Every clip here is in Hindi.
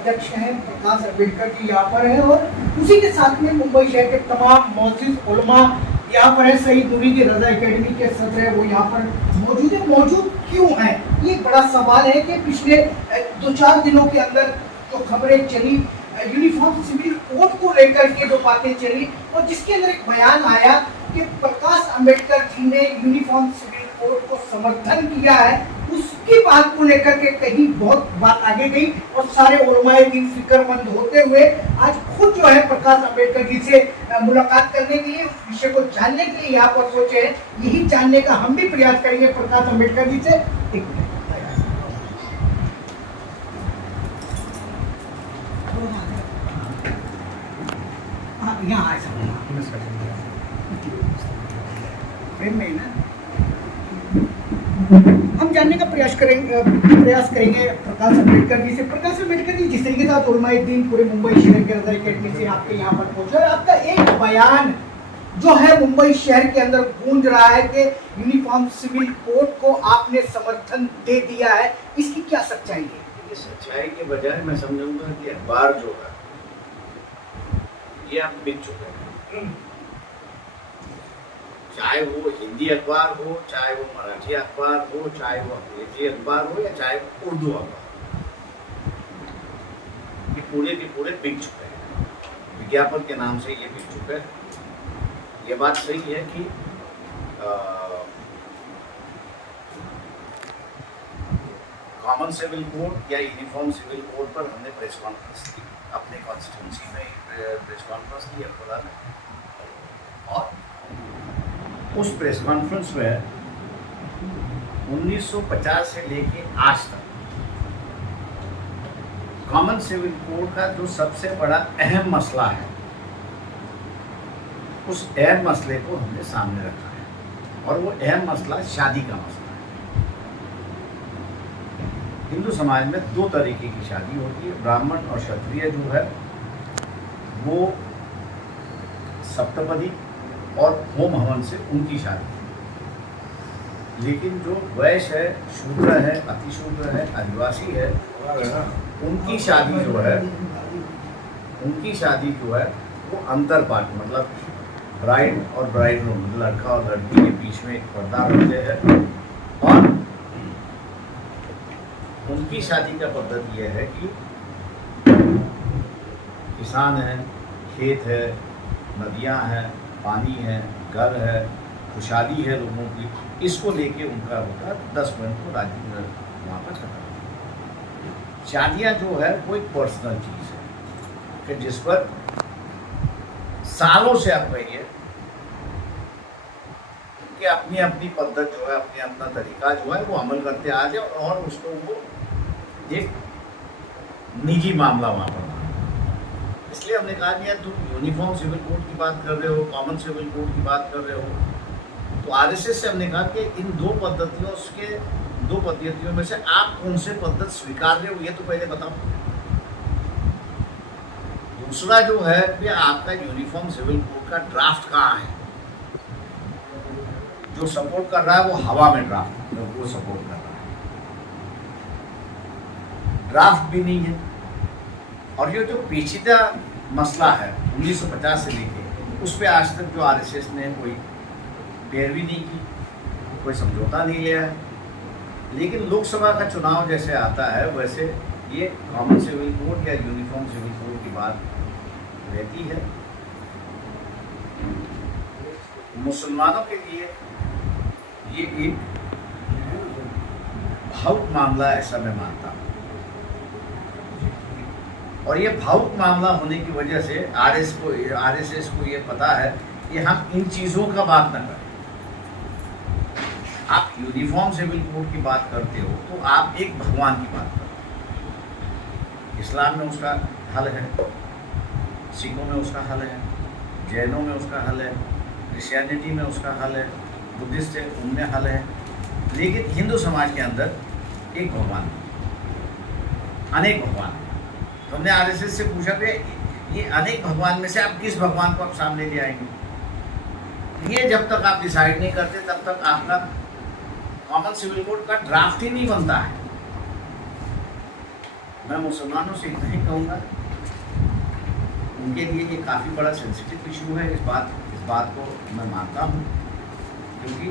अध्यक्ष हैं प्रकाश अम्बेडकर जी यहाँ पर हैं, और उसी के साथ में मुंबई शहर के तमाम मौजूद उलमा यहाँ पर है। सही दूरी की रजा एकेडमी के सदर है वो यहाँ पर मौजूद है। मौजूद क्यों है, ये बड़ा सवाल है कि पिछले 2-4 दिनों के अंदर जो खबरें चली यूनिफॉर्म सिविल कोड को लेकर के जो बातें चली, और जिसके अंदर एक बयान आया कि प्रकाश अम्बेडकर जी ने यूनिफॉर्म सिविल कोड को समर्थन किया है, उसकी बात को लेकर के कहीं बहुत बात आगे गई, और सारे उलमाए दिन फिक्रमंद होते हुए आज खुद जो है प्रकाश अम्बेडकर जी से मुलाकात करने के लिए, उस विषय को जानने के लिए यहाँ पर सोचे हैं। यही जानने का हम भी प्रयास करेंगे प्रकाश अम्बेडकर जी से। एक मिनट, यहाँ आए प्रेम में ना हम जानने का प्रयास करेंगे प्रकाश अम्बेडकर जी से। प्रकाश अम्बेडकर जी, जिस तरीके से उलमाए दिन पूरे मुंबई शहर के रजा एकेडमी से आपके यहाँ पर पहुंचे, और आपका एक बयान जो है मुंबई शहर के अंदर गूंज रहा है कि यूनिफॉर्म सिविल कोड को आपने समर्थन दे दिया है, इसकी क्या सच्चाई है? सच्चाई के बजाय मैं समझूंगा कि अखबार जो है ये आप बिक चुके हैं। चाहे वो हिंदी अखबार हो, चाहे वो मराठी अखबार हो, चाहे वो अंग्रेजी अखबार हो, या चाहे वो उर्दू अखबार, ये पूरे के पूरे बिक चुके हैं। विज्ञापन के नाम से ये बिक चुके हैं। ये बात सही है कि कॉमन सिविल कोड या यूनिफॉर्म सिविल कोड पर हमने प्रेस कॉन्फ्रेंस की, अपने कॉन्स्टिट्यूंसी में प्रेस कॉन्फ्रेंस की खुदा ने, और उस प्रेस कॉन्फ्रेंस में 1950 से लेके आज तक कॉमन सिविल कोड का जो सबसे बड़ा अहम मसला है, उस अहम मसले को हमने सामने रखा है, और वो अहम मसला शादी का मसला है। हिंदू समाज में 2 तरीके की शादी होती है। ब्राह्मण और क्षत्रिय जो है वो सप्तपदी और होम हवन से उनकी शादी, लेकिन जो वैश्य है, शूद्र है, अतिशूद्र है, आदिवासी है, उनकी शादी जो है वो अंतर पार्टी, मतलब ब्राइड और ब्राइडरूम, लड़का और लड़की के बीच में एक पर्दा रखते हैं, और उनकी शादी का पद्धति यह है कि किसान है, खेत है, नदियां हैं, पानी है, घर है, खुशहाली है लोगों की, इसको लेके उनका होता 10 मिनट को राज्य वहाँ पर खत्म। शादियाँ जो है वो एक पर्सनल चीज़ है कि जिस पर सालों से आप कहिए कि अपनी अपनी पद्धत जो है, अपनी अपना तरीका जो है वो अमल करते आ जाए, और उसको वो एक निजी मामला वहाँ पर। इसलिए हमने कहा कि यार तुम यूनिफॉर्म सिविल कोड की बात कर रहे हो, कॉमन सिविल कोड की बात कर रहे हो, तो आरएसएस से हमने कहा कि इन 2 पद्धतियों में से आप कौन से पद्धति स्वीकार रहे हो, ये तो पहले बताओ। दूसरा जो है कि आपका यूनिफॉर्म सिविल कोड का ड्राफ्ट कहाँ है? जो सपोर्ट कर रहा है वो हवा में ड्राफ्ट वो सपोर्ट कर रहा है, ड्राफ्ट भी नहीं है। और ये जो पेचीदा मसला है 1950 से लेके, उस पर आज तक जो आरएसएस ने कोई पैरवी नहीं की, कोई समझौता नहीं लिया है। लेकिन लोकसभा का चुनाव जैसे आता है वैसे ये कॉमन सिविल कोड या यूनिफॉर्म सिविल कोड की बात रहती है। मुसलमानों के लिए ये एक भावुक मामला ऐसा मैं मानता हूँ, और ये भावुक मामला होने की वजह से आरएसएस को ये पता है कि हम इन चीज़ों का बात न करें। आप यूनिफॉर्म सिविल कोड की बात करते हो तो आप एक भगवान की बात करते हो। इस्लाम में उसका हल है, सिखों में उसका हल है, जैनों में उसका हल है, क्रिश्चियनिटी में उसका हल है, बुद्धिस्ट है उनमें हल है। लेकिन हिंदू समाज के अंदर एक भगवान, अनेक भगवान। तो हमने आरएसएस से पूछा कि ये अनेक भगवान में से आप किस भगवान को आप सामने ले आएंगे? ये जब तक आप डिसाइड नहीं करते तब तक आपका कॉमन सिविल कोड का ड्राफ्ट ही नहीं बनता है। मैं मुसलमानों से इतना ही कहूँगा, उनके लिए ये काफ़ी बड़ा सेंसिटिव इशू है। इस बात को मैं मानता हूँ, क्योंकि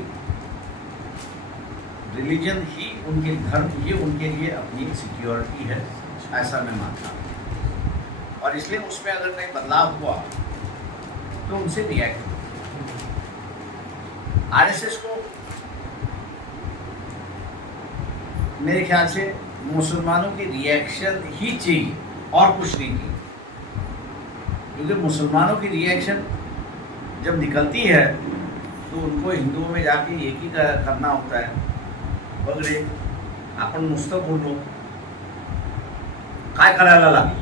रिलीजन ही उनके धर्म ये उनके लिए अपनी सिक्योरिटी है, ऐसा मैं मानता हूँ। और इसलिए उसमें अगर कहीं बदलाव हुआ तो उनसे रिएक्ट। आरएसएस को मेरे ख्याल से मुसलमानों की रिएक्शन ही चाहिए और कुछ नहीं चाहिए, क्योंकि मुसलमानों की रिएक्शन जब निकलती है तो उनको हिंदुओं में जाके एक ही करना होता है, बगरे आपण नुसतं बोललो काय करायला लागेल,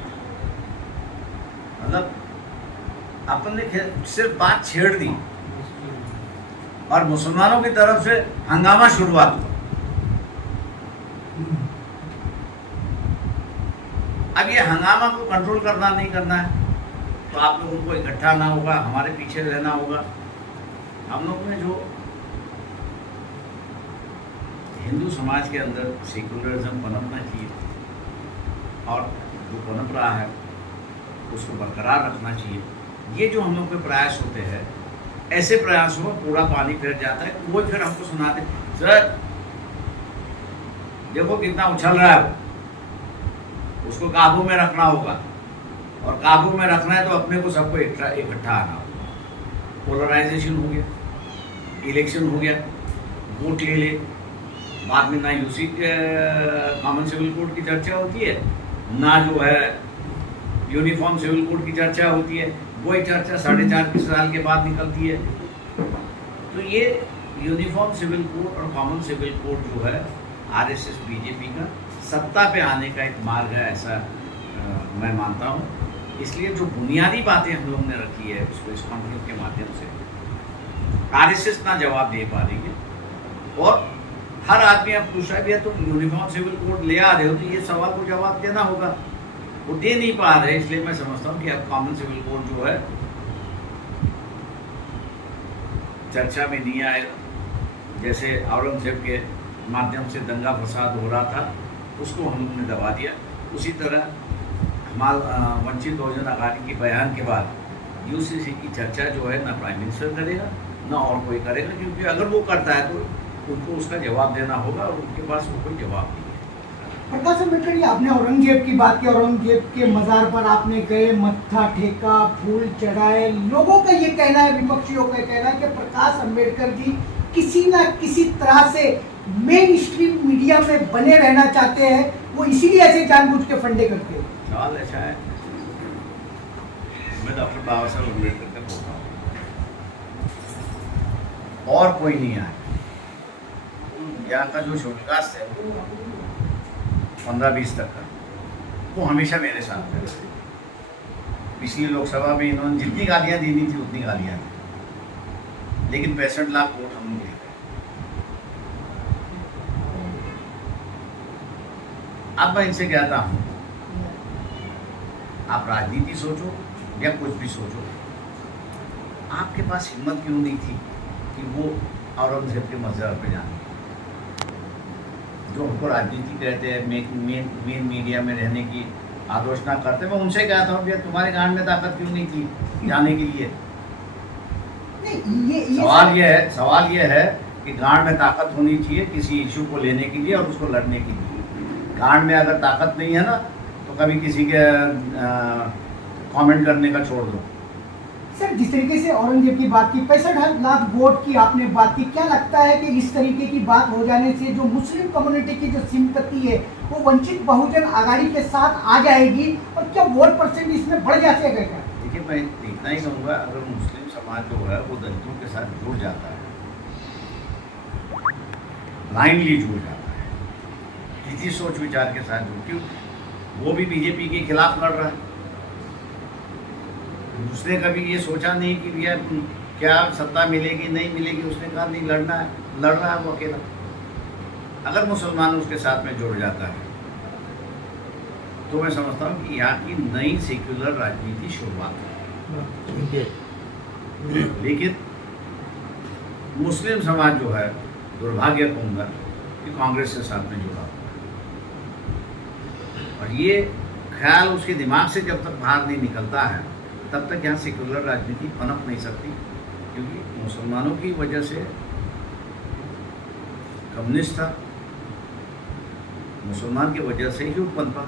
मतलब अपन ने सिर्फ बात छेड़ दी और मुसलमानों की तरफ से हंगामा शुरुआत हुआ। अब ये हंगामा को कंट्रोल करना नहीं करना है, तो आप लोगों को इकट्ठा ना होगा, हमारे पीछे रहना होगा। हम लोग ने जो हिंदू समाज के अंदर सेकुलरिज्म पनपना चाहिए और जो पनप रहा है उसको बरकरार रखना चाहिए। ये जो हम लोग के प्रयास होते हैं, ऐसे प्रयासों में पूरा पानी फिर जाता है। वो फिर हमको सुनाते, सर देखो कितना उछल रहा है, वो उसको काबू में रखना होगा, और काबू में रखना है तो अपने को सबको इकट्ठा आना होगा। पोलराइजेशन हो गया, इलेक्शन हो गया, वोट ले ले, बाद में ना यूसी कॉमन सिविल कोड की चर्चा होती है, ना जो है यूनिफॉर्म सिविल कोड की चर्चा होती है। वही चर्चा 4.5 साल के बाद निकलती है। तो ये यूनिफॉर्म सिविल कोड और कॉमन सिविल कोड जो है आरएसएस बीजेपी का सत्ता पे आने का एक मार्ग है, ऐसा मैं मानता हूँ। इसलिए जो बुनियादी बातें हम लोग ने रखी है उसको इस कॉन्फ्रेंस के माध्यम से आरएसएस ना जवाब दे पा रही है। और हर आदमी अब पूछ रहा है भैया तुम यूनिफॉर्म सिविल कोड ले आ रहे हो, तो ये सवाल को जवाब देना होगा, वो दे नहीं पा रहे। इसलिए मैं समझता हूँ कि अब कॉमन सिविल कोड जो है चर्चा में नहीं आएगा। जैसे औरंगजेब के माध्यम से दंगा फसाद हो रहा था, उसको हम लोग ने दबा दिया। उसी तरह वंचित बहुजन आघाड़ी के बयान के बाद यूसीसी की चर्चा जो है ना प्राइम मिनिस्टर करेगा ना और कोई करेगा, क्योंकि अगर वो करता है तो उनको उसका जवाब देना होगा और उनके पास वो कोई जवाब नहीं है। प्रकाश अम्बेडकर जी, आपने औरंगजेब की बात की, औरंगजेब के मजार पर आपने गए, मत्था टेका, फूल चढ़ाए। लोगों का ये कहना है, विपक्षियों का कहना है कि प्रकाश अम्बेडकर जी किसी ना किसी तरह से मेन स्ट्रीम मीडिया में बने रहना चाहते हैं, वो इसीलिए ऐसे जानबूझ के फंडे करते हैं। सवाल ऐसा है, मैं डॉक्टर बाबा साहब अम्बेडकर का बोल रहा हूँ और कोई नहीं आया। यहाँ का जो शोधकास्ट है 15-20 तक का, वो हमेशा मेरे साथ है। पिछली लोकसभा में इन्होंने जितनी गालियाँ दी थी उतनी गालियाँ दी, लेकिन 65 लाख वोट हम लोग ले गए। अब मैं इनसे कहता हूँ, आप राजनीति सोचो या कुछ भी सोचो, आपके पास हिम्मत क्यों नहीं थी कि वो औरंगजेब के मज़हब पे जाने, जो उनको राजनीति कहते हैं, मेन मीडिया में रहने की आलोचना करते हैं। मैं उनसे कहता हूँ भैया तुम्हारे गांड में ताकत क्यों नहीं थी जाने के लिए? सवाल ये है कि गांड में ताकत होनी चाहिए किसी इशू को लेने के लिए और उसको लड़ने के लिए। गांड में अगर ताकत नहीं है ना, तो कभी किसी के कमेंट करने का छोड़ दो। सर, जिस तरीके से औरंगजेब की बात की, 65 लाख वोट की आपने बात की, क्या लगता है कि इस तरीके की बात हो जाने से जो मुस्लिम कम्युनिटी की जो सिंपैथी है वो वंचित बहुजन आघाड़ी के साथ आ जाएगी, और क्या वोट परसेंट इसमें बढ़ जाएगा क्या? देखिए, मैं इतना ही कहूँगा, अगर मुस्लिम समाज जो है वो दलितों के साथ जुड़ जाता है, ब्लाइंडली जुड़ जाता है, किसी सोच विचार के साथ जुड़, क्यों वो भी बीजेपी के खिलाफ लड़ रहा है। उसने कभी ये सोचा नहीं कि भैया क्या सत्ता मिलेगी नहीं मिलेगी, उसने कहा नहीं लड़ रहा है वो अकेला। अगर मुसलमान उसके साथ में जुड़ जाता है तो मैं समझता हूँ कि यहाँ की नई सेक्युलर राजनीति शुरुआत है। लेकिन मुस्लिम समाज जो है, दुर्भाग्य कहूँगा कि कांग्रेस के साथ में जुड़ा हुआ है। और ये ख्याल उसके दिमाग से जब तक बाहर नहीं निकलता है तब तक यहाँ सेक्युलर राजनीति पनप नहीं सकती, क्योंकि मुसलमानों की वजह से कम्युनिस्ट था, मुसलमान की वजह से ही उत्पन्न था,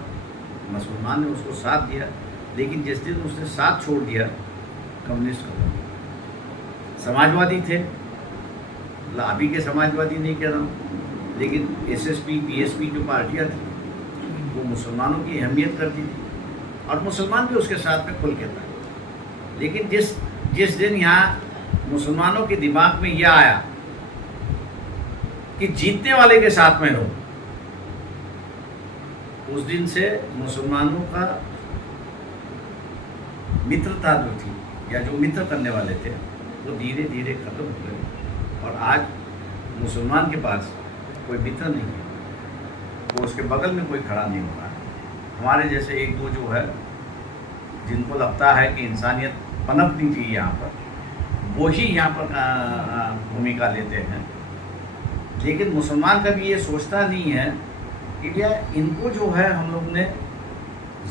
मुसलमान ने उसको साथ दिया। लेकिन जिस दिन उसने साथ छोड़ दिया कम्युनिस्ट का, समाजवादी थे, अभी के समाजवादी नहीं कह रहा हूँ, लेकिन एसएसपी बीएसपी जो पार्टियाँ थी वो मुसलमानों की अहमियत करती थी और मुसलमान भी उसके साथ में खुल के था। लेकिन जिस दिन यहाँ मुसलमानों के दिमाग में यह आया कि जीतने वाले के साथ में रहो, उस दिन से मुसलमानों का मित्रता जो थी या जो मित्र करने वाले थे वो धीरे धीरे खत्म हो गए और आज मुसलमान के पास कोई मित्र नहीं है, वो उसके बगल में कोई खड़ा नहीं हो रहा है। हमारे जैसे एक दो जो है जिनको लगता है कि इंसानियत पनपनी चाहिए यहाँ पर, वो ही यहाँ पर भूमिका लेते हैं। लेकिन मुसलमान कभी ये सोचता नहीं है कि भैया इनको जो है हम लोग ने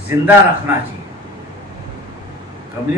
जिंदा रखना चाहिए। कम्युनिस्ट